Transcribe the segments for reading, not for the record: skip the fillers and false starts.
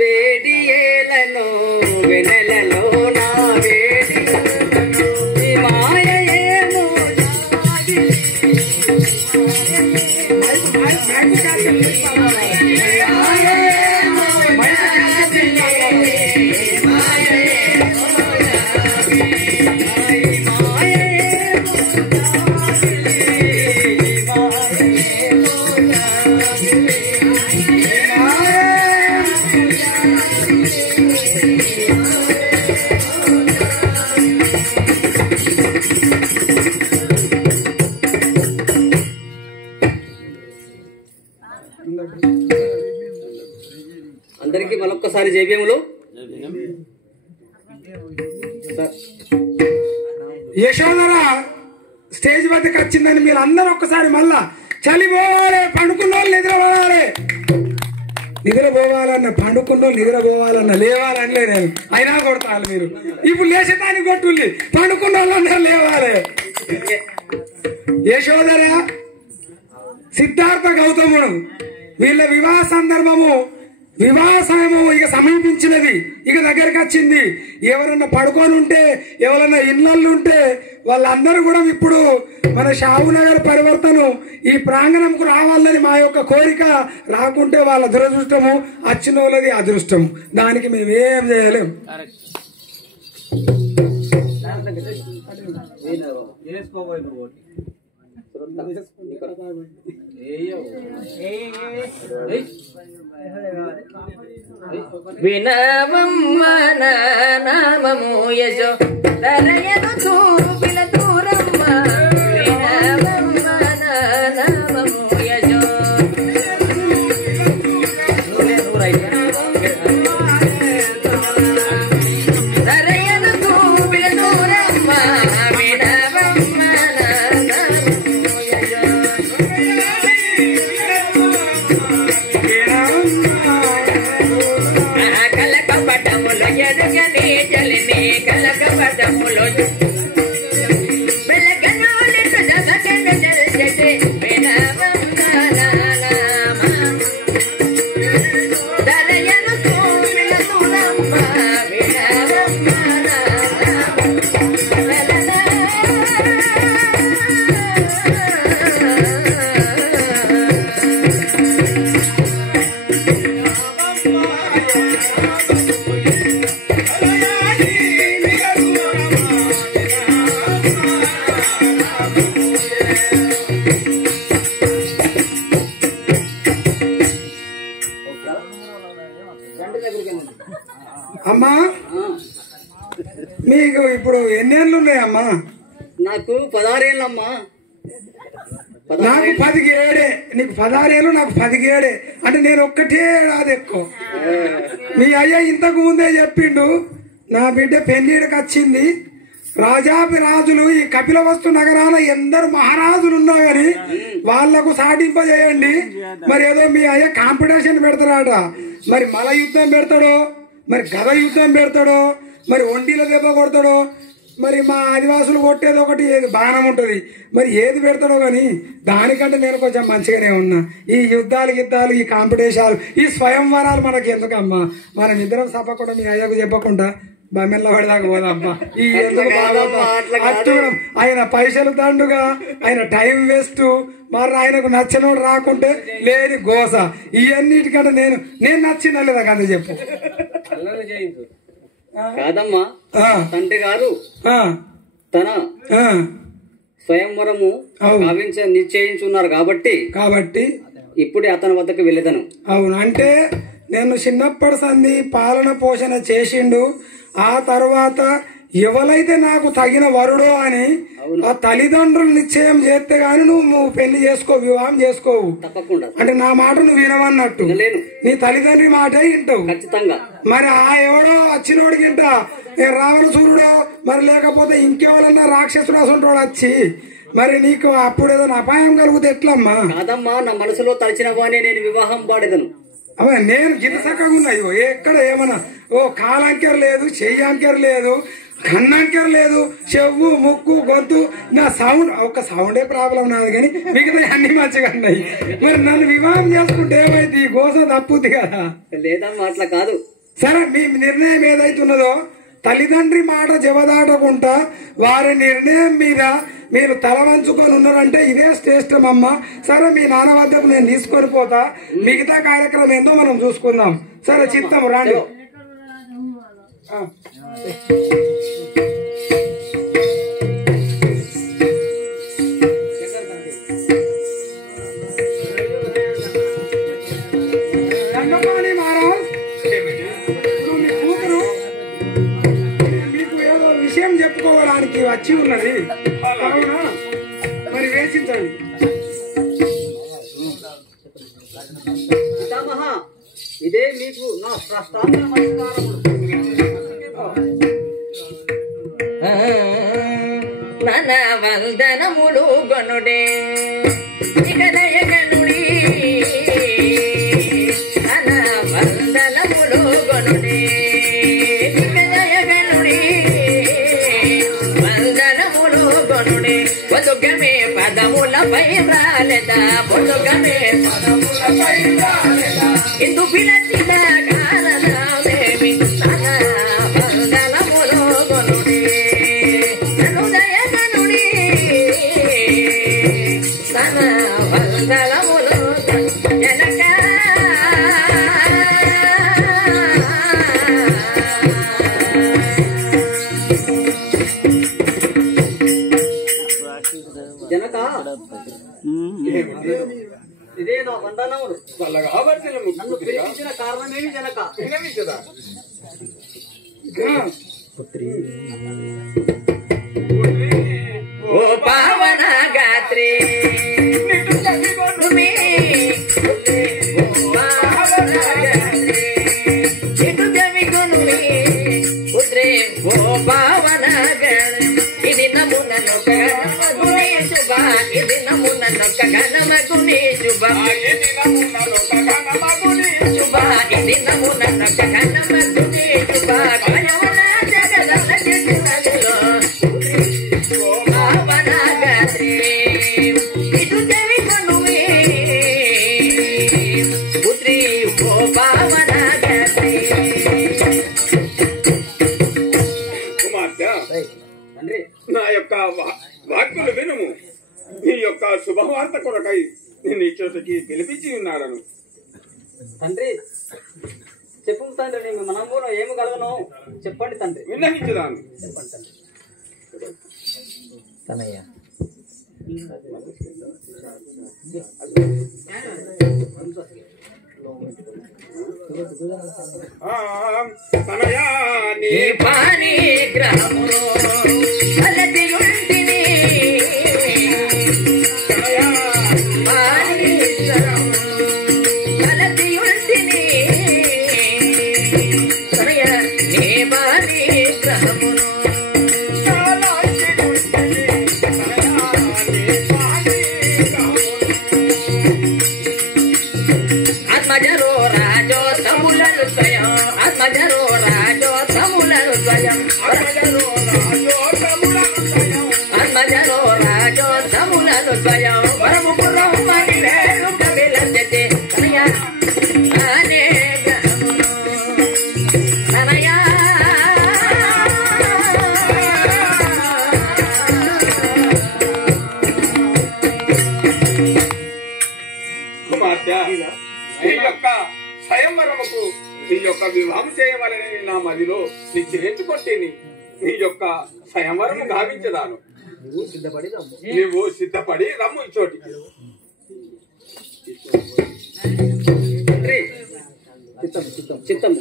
వేడి ఏలను వెనెలలో నా వేడి మాయేమో అందరికి మరొక్కసారి జైభీములు. యశోధర స్టేజ్ వద్దకు వచ్చిందని మీరు అందరూ ఒక్కసారి మళ్ళా చలిపోవాలి, పండుకున్న వాళ్ళు నిద్రపోవాలి, నిద్రపోవాలన్న పండుకున్న వాళ్ళు నిద్రపోవాలన్న లేవాలనిలే నేను అయినా కొడతాను. మీరు ఇప్పుడు లేచటానికి కొట్టుల్లి, పండుకున్న వాళ్ళందరూ లేవాలి. యశోధర సిద్ధార్థ గౌతముడు వీళ్ళ వివాహ సందర్భము వివాహ సమయము ఇక సమీపించినది, ఇక దగ్గరికి వచ్చింది. ఎవరన్నా పడుకొని ఉంటే ఎవరన్నా ఇళ్ళల్లుంటే వాళ్ళందరూ కూడా ఇప్పుడు మన షాహునగర్ పరివర్తన ఈ ప్రాంగణంకు రావాలని మా యొక్క కోరిక. రాకుంటే వాళ్ళ దురదృష్టము, వచ్చిన వాళ్ళది అదృష్టము. దానికి మేము ఏం చేయలేం. వినవమ్మ నామము యశో తరయను చూపిన దూరమ్మ వినవమ్మ నామము యశో తరయను చూపిన దూరమ్మ వినవమ్మ నామము యశో కలకపటములో ఎరుగని జలిని కలకపటములో వెలగనోలి సదగన జల్జటే వినవమ్మ నామ దరయను చూపిన దూరమ్మ వినవమ్మ అమ్మా మీకు ఇప్పుడు ఎన్నేళ్ళు ఉన్నాయమ్మా? నాకు 16 ఏళ్ళమ్మా. నాకు 17. నీకు 16 ఏళ్ళు, నాకు 17. అంటే నేను ఒక్కటే రాదు ఎక్కువ. మీ అయ్య ఇంతకు ముందే చెప్పిండు, నా బిడ్డ పెళ్లిడికి వచ్చింది. రాజాభిరాజులు ఈ కపిలవస్తు నగరాన ఎందరు మహారాజులు ఉన్నా గాని వాళ్లకు సాటింపజేయండి. మరి ఏదో మీ అయ్య కాంపిటీషన్ పెడతారట. మరి మల యుద్ధం పెడతాడో, మరి గద యుద్ధం పెడతాడో, మరి ఒంటిల దెబ్బ కొడతాడో, మరి మా ఆదివాసులు కొట్టేది ఒకటి ఏది బాణం ఉంటది. మరి ఏది పెడతాడో గాని దానికంటే నేను కొంచెం మంచిగానే ఉన్నా. ఈ యుద్ధాలు ఈ కాంపిటీషన్లు, ఈ స్వయంవరాలు మనకి ఎందుకమ్మా? మనం ఇద్దరం చెప్పకుండా మీ అయ్యకు చెప్పకుండా బమ్మెల్ల పడదాకా పోదమ్మా. ఈ ఎందుకు అట్టుడం, ఆయన పైసలు దండుగా, ఆయన టైం వేస్ట్, మరి ఆయనకు నచ్చినోడు రాకుంటే లేని గోస. ఇవన్నిటికంటే నేను నచ్చిన లేదా కదా చెప్పు. కాదమ్మా, తండ్రి గారు తన స్వయంవరము నిశ్చయించున్నారు కాబట్టి ఇప్పుడే అతని వద్దకు వెళ్ళేదను. అవును, అంటే నేను చిన్నప్పటి సంది పాలన పోషణ చేసిండు. ఆ తర్వాత ఎవరైతే నాకు తగిన వరుడో అని ఆ తల్లిదండ్రులు నిశ్చయం చేస్తే గాని నువ్వు పెళ్లి చేసుకోవు, వివాహం చేసుకోవు. తప్పకుండా. అంటే నా మాట నువ్వు వినవన్నట్టు, నీ తల్లిదండ్రి మాటే వింటావు ఖచ్చితంగా. మరి ఆ ఎవడో వచ్చినోడికి ఇంటా రావణ సూర్యుడో, మరి లేకపోతే ఇంకెవరన్నా రాక్షసుడు అసంటోడు వచ్చి మరి నీకు అప్పుడు ఏదైనా అపాయం కలిగితే ఎట్లమ్మా? కాదమ్మా, నా మనసులో తలచిన వానే నేను వివాహం పాడేదను. అవే నేను గిన్నె చక్కగా ఉన్నాయి. ఎక్కడ ఏమన్నా కాలంకెర లేదు, చెయ్యంకెర లేదు. కన్నానికే లేదు, చెవు ముక్కు గొంతు నా సౌండ్ ఒక సౌండే ప్రాబ్లం నాది, కానీ మిగతా అన్ని మంచిగా ఉన్నాయి. మరి నన్ను వివాహం చేసుకుంటే ఏమైంది? ఈ గోస తప్పుద్ది కదా. లేదమ్మా అట్లా కాదు. సరే మీ నిర్ణయం ఏదైతున్నదో తల్లిదండ్రి మాట జవదాటకుండా వారి నిర్ణయం మీద మీరు తల వంచుకొని ఉన్నారంటే ఇదే శ్రేష్టమమ్మ. సరే మీ నాన్న వద్దకు నేను తీసుకొని పోతా, మిగతా కార్యక్రమం ఏందో మనం చూసుకుందాం. సరే చిత్తం రాండి. దండపాణి మహారాజ్, మీ కూతురు మీకు ఏదో విషయం చెప్పుకోవడానికి వచ్చి ఉన్నది. అవునా? మరి వేచించండి. పితామహ, ఇదే మీకు నా ప్రస్తావన నమస్కారములు. మన వందనములు గనుడే ఇకదయగనుడి, మన వందనములు గనుడే ఇకదయగనుడి, వందనములు గనుడే పొదుగమే పదములపై రాలేదా, పొదుగమే పదములపై రాలేదా, ఇందు పిలచిన కారణమేమి తన వందనములు గనుడే, అనుదయ గనుడి తన వందనములు జనక. జనక, ఇదే నా వందనములు. నన్ను పిలిపించిన కారణమేమి జనక? ఓ పావన గాత్రి ఓ పావన ఇది నమునను గుణే శుభ, ఇది నమునను గణమగుణే శుభ, శుభ ఇది నమునను గణమగుణే శుభ, కయవన జగదల జగదలో పావన గాత్రి ఇటు దేవి కొనువే పుత్రి ఓ పావన గాత్రి. నా యొక్క వాక్కులు వినుము. నీ యొక్క శుభవార్త కొరకై నేను ఈ చోటుకి పిలిపించి ఉన్నాను. తండ్రి చెప్పు తండ్రి, నేను మనము ఏమి కలగను చెప్పండి తండ్రి. విన్నవించుదాను. చెప్పండి తండ్రి. తనయా నీ పాని గ్రామములో అలతియుంటిని, పాని గ్రామములో అలతియుంటిని, తనయ నీ పాని గ్రామములో ఆత్మజరో రాజో తములను స్వయం, ఆత్మజరో రాజో తములను స్వయం, ఆత్మజరో రాజో తములను స్వయం, వరము పురమని వేరు కవిలంజతే తనయా అనే గ్రామములో తనయా. కుమార్తె, ఈ యొక్క స్వయంవరముకు నీ యొక్క వివాహం చేయవలని నా మదిలో నిశ్చయించుకొట్టిని. నీ యొక్క స్వయంవరము గావించదాను. నీవు సిద్ధపడి రమ్ము ఈ చోటికి. తండ్రి చిత్తము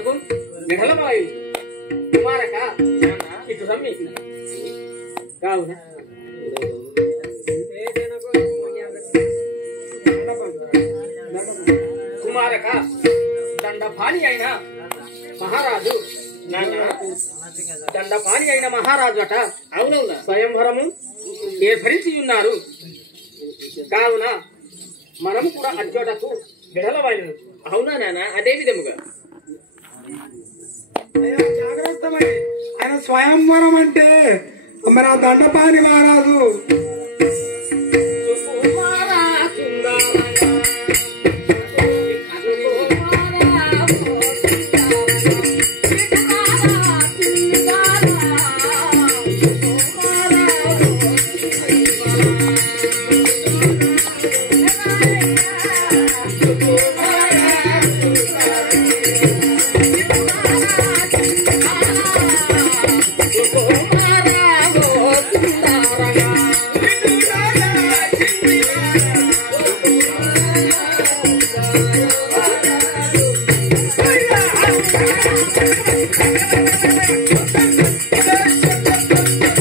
మనకు విహలమాయు కుమారక ఇటు రమ్మి కావున కుమారక దండపాణి అయిన మహారాజు దండపాణి అయిన మహారాజు అట అవునవునా స్వయంవరము ఏర్పరిచి ఉన్నారు కావున మనము కూడా అచ్చోటకు విడలవైనది అవునా నాన్న అదే విధముగా అయ్యా జాగ్రత్త మరి ఆయన స్వయంవరం అంటే మరి ఆ దండపాణి మహారాజు Thank you.